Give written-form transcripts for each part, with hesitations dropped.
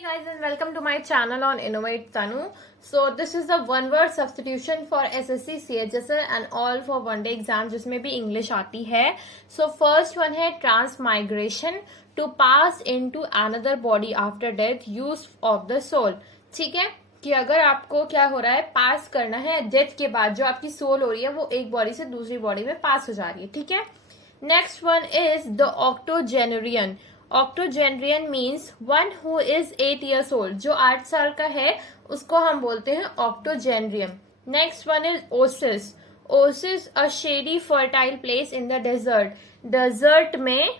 Hey guys and welcome to my channel on Innovate Tanu. So this is the one word substitution for SSC, CHSL and all for one day exam जिसमें भी English आती है. So first one है transmigration, to pass into another body after death, use of the soul. ठीक है कि अगर आपको क्या हो रहा है, पास करना है डेथ के बाद, जो आपकी सोल हो रही है वो एक बॉडी से दूसरी बॉडी में पास हो जा रही है. ठीक है. Next one is the octogenarian. Octogenarian means one who is 8 years old. जो 8 साल का है उसको हम बोलते हैं octogenarian. Next one is oasis. Oasis a shady fertile place in the desert. Desert में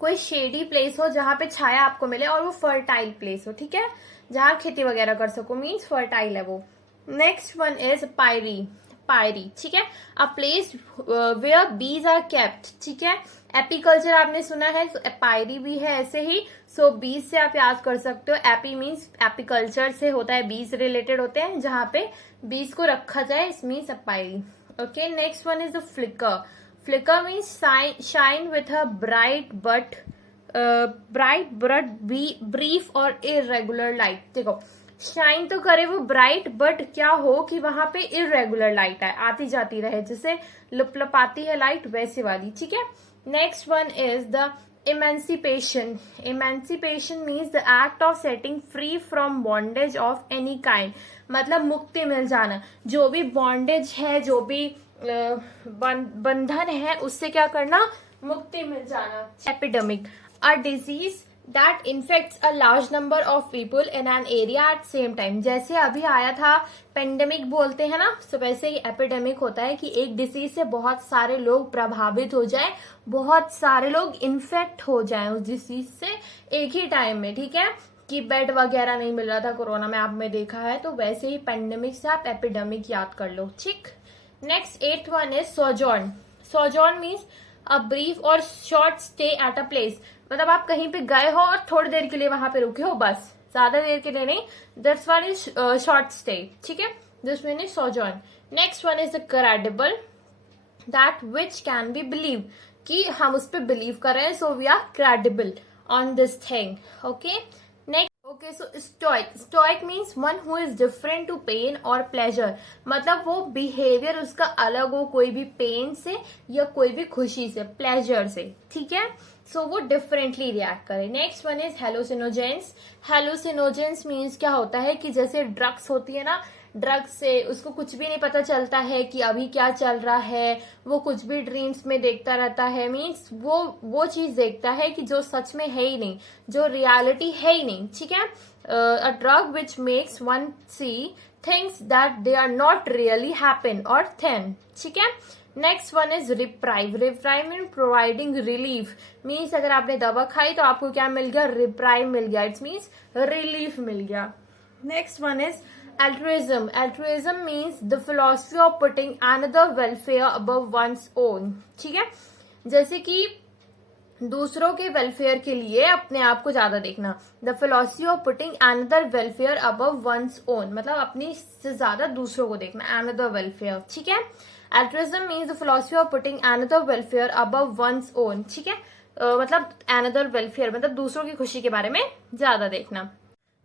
कोई शेडी प्लेस हो जहां पे छाया आपको मिले और वो फर्टाइल प्लेस हो. ठीक है, जहां खेती वगैरह कर सको, मीन्स फर्टाइल है वो. नेक्स्ट वन इज पायरी. पायरी ठीक है, a place where bees are kept. ठीक है, एपीकल्चर आपने सुना है, तो पायरी भी है ऐसे ही. सो बीज से आप याद कर सकते हो. एपी मीन्स एपीकल्चर से होता है, बीज रिलेटेड होते हैं जहां पे बीज को रखा जाए, इस means pyre. Okay. Next one is the flicker. Flicker means shine with a bright but brief or irregular light. देखो, शाइन तो करे वो ब्राइट, बट क्या हो कि वहां पे इरेगुलर लाइट है, आती जाती रहे, जैसे लपलपाती है लाइट वैसे वाली. ठीक है. Next one is the emancipation. Emancipation means the act of setting free from bondage of any kind. मतलब मुक्ति मिल जाना. जो भी बॉन्डेज है, जो भी बंधन है, उससे क्या करना, मुक्ति मिल जाना. Epidemic, a disease that infects a large number of people in an area at same time. जैसे अभी आया था पेंडेमिक बोलते हैं ना, तो वैसे ही एपिडेमिक होता है कि एक डिसीज से बहुत सारे लोग प्रभावित हो जाए, बहुत सारे लोग इन्फेक्ट हो जाएं उस डिसीज से एक ही टाइम में. ठीक है, कि बेड वगैरह नहीं मिल रहा था कोरोना में, आपने देखा है, तो वैसे ही पेंडेमिक से आप एपिडेमिक याद कर लो. ठीक. Next 8th one is sojourn. Sojourn means a brief or short stay at a place. मतलब आप कहीं पे गए हो और थोड़ी देर के लिए वहां पे रुके हो, बस, ज्यादा देर के लिए नहीं. That's one is short stay. ठीक है, this mean is sojourn. Next one is the credible, that which can be believe, कि हम उस पर बिलीव कर रहे हैं, so we are credible on this thing. Okay. Next, okay, so stoic. Stoic means one who is different to pain or pleasure. मतलब वो behaviour उसका अलग हो, कोई भी पेन से या कोई भी खुशी से, प्लेजर से. ठीक है, सो वो डिफरेंटली रिएक्ट करे. Next one is हेलोसिनोजेंस. हेलोसिनोजेंस मीन्स क्या होता है कि जैसे ड्रग्स होती है ना, ड्रग्स से उसको कुछ भी नहीं पता चलता है कि अभी क्या चल रहा है, वो कुछ भी ड्रीम्स में देखता रहता है. मीन्स वो चीज देखता है कि जो सच में है ही नहीं, जो रियलिटी है ही नहीं. ठीक है, a drug which makes one see things that they are not really happen or thin. ठीक है. Next one is reprieve. Reprieve mean providing relief. Means अगर आपने दवा खाई तो आपको क्या मिल गया, रिप्राइव मिल गया. इट्स मीन्स रिलीफ मिल गया. Next one is altruism. Altruism means the philosophy of putting another welfare above one's own. ठीक है, जैसे कि दूसरों के वेलफेयर के लिए अपने आप को ज्यादा देखना. The philosophy of putting another welfare above one's own, मतलब अपनी से ज्यादा दूसरों को देखना, अनदर वेलफेयर. ठीक है. Altruism means the philosophy of putting another welfare above one's own. ठीक है, मतलब another welfare मतलब दूसरों की खुशी के बारे में ज्यादा देखना.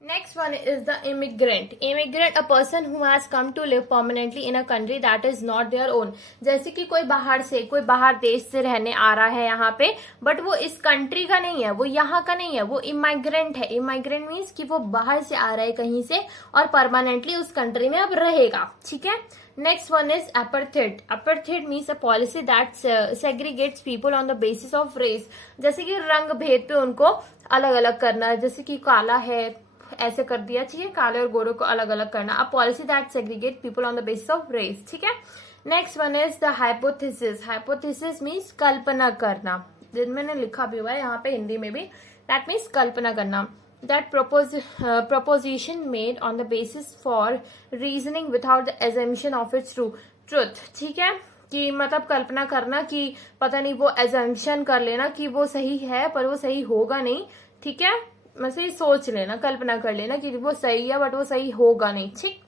Next one is the immigrant. Immigrant, a person who has come to live permanently in a country that is not their own. जैसे कि कोई बाहर देश से रहने आ रहा है यहाँ पे, बट वो इस कंट्री का नहीं है, वो यहाँ का नहीं है, वो इमाइग्रेंट है. इमाइग्रेंट मीन्स कि वो बाहर से आ रहा है कहीं से और परमानेंटली उस कंट्री में अब रहेगा. ठीक है. Next one is apartheid. Apartheid means a policy that segregates people on the basis of race. जैसे कि रंग भेद पे उनको अलग अलग करना, जैसे कि काला है ऐसे कर दिया. ठीक है, काले और गोरे को अलग अलग करना. A policy that segregate people on the basis of race. ठीक है. Next one is the hypothesis. Hypothesis means कल्पना करना. जिन मैंने लिखा भी हुआ है यहाँ पे हिंदी में भी, दैट मीन्स कल्पना करना. That proposition made on the basis for reasoning without the assumption of its truth. ठीक है, कि मतलब कल्पना करना कि पता नहीं, वो assumption कर लेना कि वो सही है पर वो सही होगा नहीं. ठीक है, मतलब सोच लेना, कल्पना कर लेना कि वो सही है बट वो सही होगा नहीं. ठीक.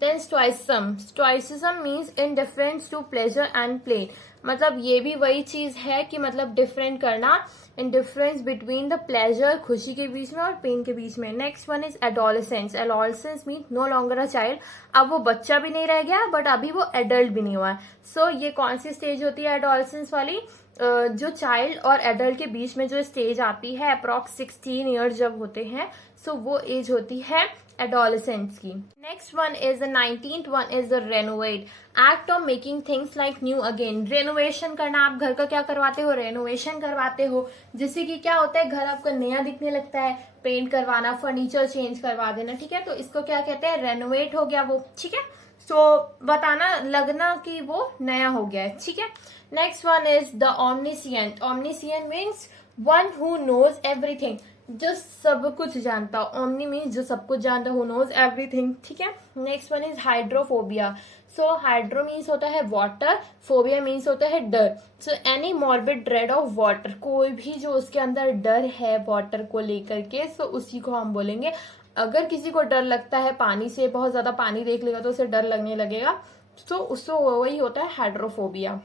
Then stoicism, stoicism means indifference to pleasure and pain, मतलब ये भी वही चीज है कि मतलब डिफरेंट करना, इंडिफरेंस बिटवीन द प्लेजर, खुशी के बीच में और पेन के बीच में। Next one is adolescence, adolescence mean no longer a child, अब वो बच्चा भी नहीं रह गया बट अभी वो एडल्ट भी नहीं हुआ है। सो ये कौन सी स्टेज होती है एडोलेसेंस वाली, जो चाइल्ड और एडल्ट के बीच में जो स्टेज आती है अप्रॉक्स 16 ईयर्स जब होते हैं, सो वो एज होती है एडोलेसेंस की। Next one is the 19th one is the renovate, act of making things like new again. Renovation करना, आप घर का क्या करवाते हो, रेनोवेशन करवाते हो, जिससे कि क्या होता है घर आपका नया दिखने लगता है, पेंट करवाना, फर्नीचर चेंज करवा देना, ठीक है, तो इसको क्या कहते हैं, रेनोवेट हो गया वो, ठीक है। सो बताना, लगना कि वो नया हो गया है, ठीक है। Next one is the omniscient, omniscient means one who knows everything, जो सब कुछ जानता, ओमनी मीन्स जो सब कुछ जानता, हु नोज एवरीथिंग, ठीक है। Next one is hydrophobia, so hydro means होता है वाटर, फोबिया मीन्स होता है डर, so any morbid dread of water, कोई भी जो उसके अंदर डर है वाटर को लेकर के, सो उसी को हम बोलेंगे। अगर किसी को डर लगता है पानी से, बहुत ज्यादा पानी देख लेगा तो उसे डर लगने लगेगा, तो उसको वही होता है hydrophobia.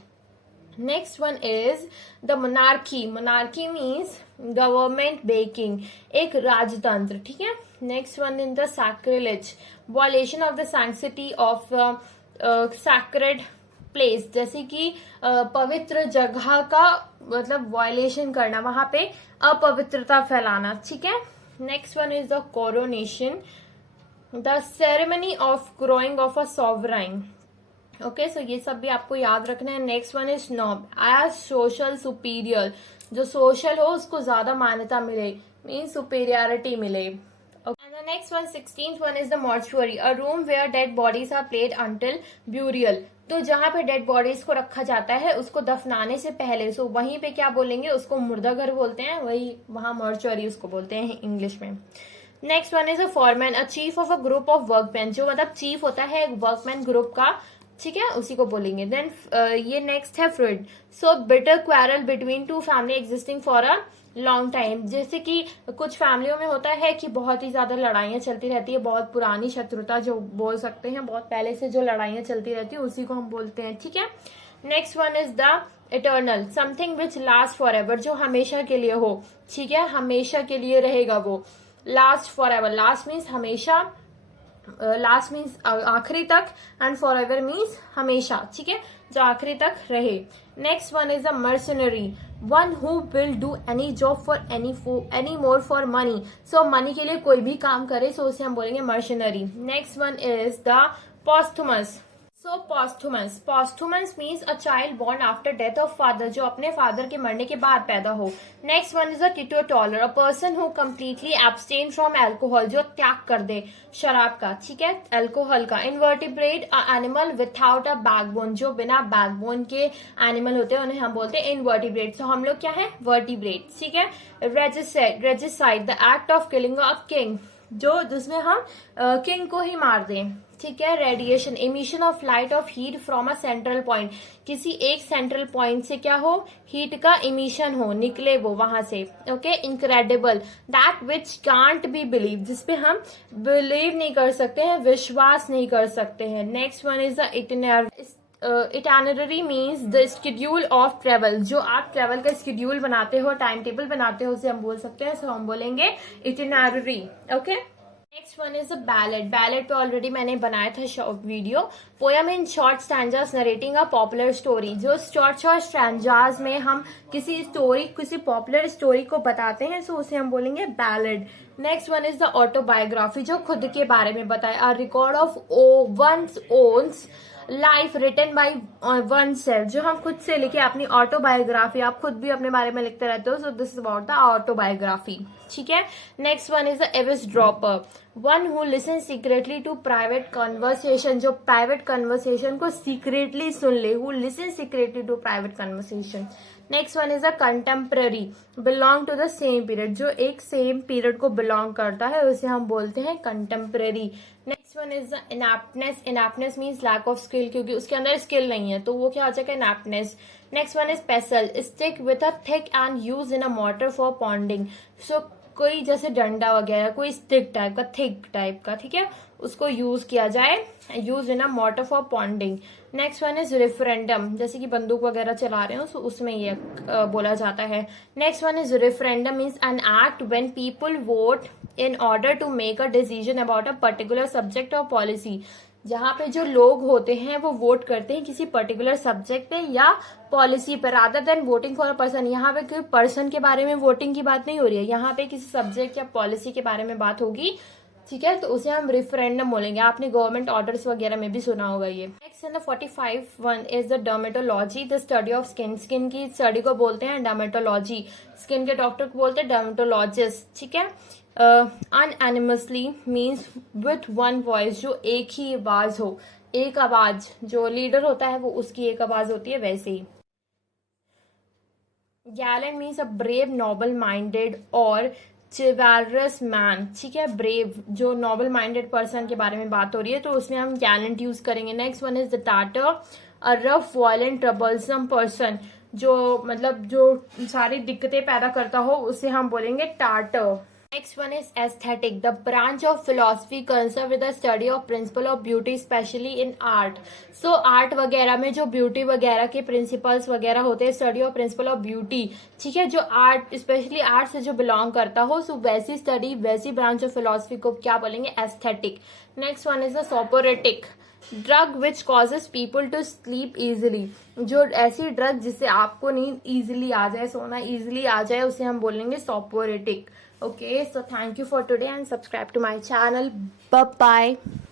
Next one is the monarchy, monarchy means government baking, एक राजतंत्र, ठीक है। Next one in the sacrilege, violation of the sanctity of sacred place, जैसे कि पवित्र जगह का मतलब वॉयलेशन करना, वहां पे अपवित्रता फैलाना, ठीक है। Next one is the coronation, the ceremony of crowning of a sovereign, okay, so ये सब भी आपको याद रखना है। Next one is snob, as social superior, जो सोशल हो उसको ज्यादा मान्यता मिले, मीन सुपीरियरिटी मिले। And the next one, 16th one is the mortuary, a room where dead bodies are placed until burial, तो जहां पे डेड बॉडीज को रखा जाता है उसको दफनाने से पहले, सो वहीं पे क्या बोलेंगे, उसको मुर्दा घर बोलते हैं, वही वहां मॉर्चुअरी उसको बोलते हैं इंग्लिश में। Next one is a foreman, a chief of a group of workman, जो मतलब चीफ होता है एक वर्कमैन ग्रुप का, ठीक है, उसी को बोलेंगे। देन ये नेक्स्ट है Freud, so bitter quarrel between two family existing for a long time, जैसे कि कुछ फैमिलियों में होता है कि बहुत ही ज्यादा लड़ाइयां चलती रहती है, बहुत पुरानी शत्रुता जो बोल सकते हैं, बहुत पहले से जो लड़ाइयां चलती रहती है उसी को हम बोलते हैं, ठीक है। Next one is the eternal, something which last for ever, जो हमेशा के लिए हो, ठीक है, हमेशा के लिए रहेगा वो, last for ever, last means हमेशा, लास्ट मीन्स आखिरी तक, एंड फॉर एवर मीन्स हमेशा, ठीक है, जो आखिरी तक रहे। Next one is a mercenary, one who will do any job for any more for money, so money के लिए कोई भी काम करे, सो उसे हम बोलेंगे mercenary. Next one is the posthumous, so posthumous, posthumous means a child born after death of father, जो अपने फादर के मरने के बाद पैदा हो। Next one is a teetotaller, a person who completely abstain from alcohol, जो त्याग कर दे शराब का, ठीक है, एल्कोहल का। Invertebrate, a animal without a backbone, जो बिना बैकबोन के एनिमल होते हैं उन्हें हम बोलते हैं इनवर्टिब्रेट, सो हम लोग क्या है, वर्टिब्रेट, ठीक है। Regicide, the act of killing a king, जो जिसमें हम किंग को ही मार दें, ठीक है। Radiation, emission of light of heat from a central point, किसी एक सेंट्रल पॉइंट से क्या हो, हीट का इमिशन हो, निकले वो वहां से, okay. Incredible, that which can't be believe, जिसपे हम बिलीव नहीं कर सकते हैं, विश्वास नहीं कर सकते हैं। Next one is the itinerary means the schedule of travel, जो आप ट्रेवल का शेड्यूल बनाते हो, टाइम टेबल बनाते हो, उसे हम बोल सकते हैं, सो हम बोलेंगे itinerary, okay. Next one is a ballad, ballad पे ऑलरेडी मैंने बनाया था video. Poem in short stanzas narrating a popular story, जो शॉर्ट शॉर्ट स्टैंजास में हम किसी स्टोरी, किसी पॉपुलर स्टोरी को बताते हैं, सो उसे हम बोलेंगे ballad. Next one is the autobiography, जो खुद के बारे में बताए, a record of one's owns life written by one self, जो हम खुद से लिखे, अपनी ऑटोबायोग्राफी, आप खुद भी अपने बारे में लिखते रहते हो, so this is about the autobiography, ठीक है। Next one is the eavesdropper, one who listen secretly to private conversation, जो प्राइवेट कन्वर्सेशन को सीक्रेटली सुन ले, who listen secretly to private conversation. Next one is a contemporary, belong to the same period, जो एक same period को belong करता है, उसे हम बोलते हैं contemporary. Next one is the ineptness, ineptness means lack of skill, क्योंकि उसके अंदर स्किल नहीं है, तो वो क्या हो जाएगा, ineptness. Next one is pestle, stick with a thick and use in a mortar for pounding, so कोई जैसे डंडा वगैरह, कोई स्टिक टाइप का, थिक टाइप का, ठीक है, उसको यूज किया जाए, use in a mortar for pounding. Next one is referendum, जैसे कि बंदूक वगैरह चला रहे हो तो उसमें ये बोला जाता है। Next one is referendum means an act when people vote in order to make a decision about a particular subject or policy. जहाँ पे जो लोग होते हैं वो वोट करते हैं किसी पर्टिकुलर सब्जेक्ट पे या पॉलिसी पर, rather than voting for a person. यहाँ पे कोई पर्सन के बारे में वोटिंग की बात नहीं हो रही है, यहाँ पे किसी सब्जेक्ट या पॉलिसी के बारे में बात होगी, ठीक है, तो उसे हम रेफरेंडम बोलेंगे। आपने गवर्नमेंट ऑर्डर्स वगैरह में भी सुना होगा ये। नेक्स्ट है ना 45 one is the dermatology, the study of skin. Skin की स्टडी को बोलते हैं डर्मेटोलॉजी, स्किन के डॉक्टर को बोलते हैं डर्मेटोलॉजिस्ट, ठीक है। Unanimously means with one voice, जो एक ही आवाज हो, एक आवाज, जो लीडर होता है वो उसकी एक आवाज होती है, वैसे ही। Gallant means a brave, noble minded or chivalrous man, ठीक है, ब्रेव, जो नोबल माइंडेड पर्सन के बारे में बात हो रही है तो उसमें हम गैलेंट यूज करेंगे। Next one is the tartar, a rough, violent, troublesome person, जो मतलब जो सारी दिक्कतें पैदा करता हो उसे हम बोलेंगे tartar. Next one is aesthetic, the branch of philosophy concern with the study of principle of beauty specially in art. So art वगैरह में जो ब्यूटी वगैरह के प्रिंसिपल्स वगैरह होते हैं, study of principle of beauty, ठीक है, जो आर्ट स्पेशली आर्ट से जो बिलोंग करता हो, सो वैसी स्टडी, वैसी ब्रांच ऑफ फिलोसफी को क्या बोलेंगे, aesthetic. Next one is the soporific, drug which causes people to sleep easily, जो ऐसी ड्रग जिससे आपको नींद इजिली आ जाए, सोना इजिली आ जाए, उसे हम बोलेंगे सोपोरेटिक। Okay, so thank you for today and subscribe to my channel. Bye bye.